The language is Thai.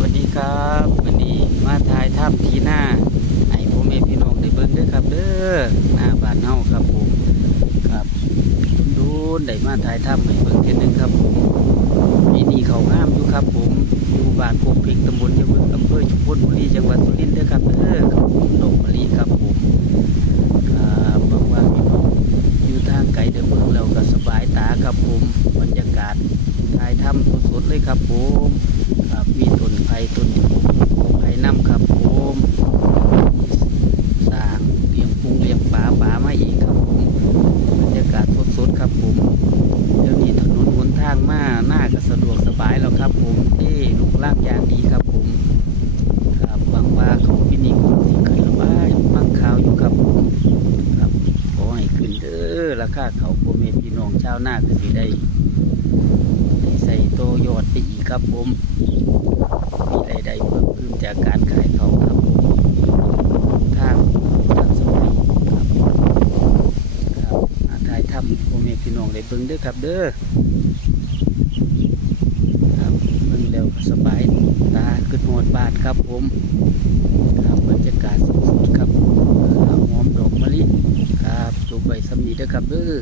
สวัสดีครับวันนี้มาถ่ายถ้ำทีหน้าไอ้พ่อแม่พี่น้องได้เบิ่งด้อครับเด้อหน้าบานเฮาครับผมครับดูนได้มาถ่ายถ้ำให้เบิ่งเทีนึงครับผมปีนี้เขางามอยู่ครับผมอยู่บ้านโคกพิงตำบลยะเบิ่งอำเภอชุมพลบุรีจังหวัดสุรินทร์เด้อครับเด้อครับผมดอกมะลิครับผมครับบางว่าพี่น้องอยู่ทางไกลเด้อเบิ่งแล้วก็สบายตาครับผมบรรยากาศถ่ายถ้ำสดๆเลยครับผม ต้นไผ่ต้นไผ่น้ำครับผมสร้างเลี้ยงปุงเลี้ยงปลาปลามาอีกครับผมบรรยากาศสดๆครับผมเดี๋ยวนี้ถนนหนทางมาหน้าก็สะดวกสบายแล้วครับผมเอ้ลูกล่างยางดีครับผมครับหวังว่าเขาพินิจคงสิขึ้นระบปังข่าวอยู่ครับผมครับขอให้ขึ้นเด้อราคาเขาโคเมพี่น้องชาวนาก็สิได้ได้ใส่โตยอดไปอีกครับผม จากการขายเขาครับผมทางทางสมัยครับครับอาถ่ายทำผมเองพี่น้องได้เบิ่งเด้อครับเด้อครับเบิ่งแล้วสบายตาขึ้นหอดบาทครับผมครับบรรยากาศสดๆครับหอมดอกมะลิครับปลูกไว้สำนีเด้อครับเด้อ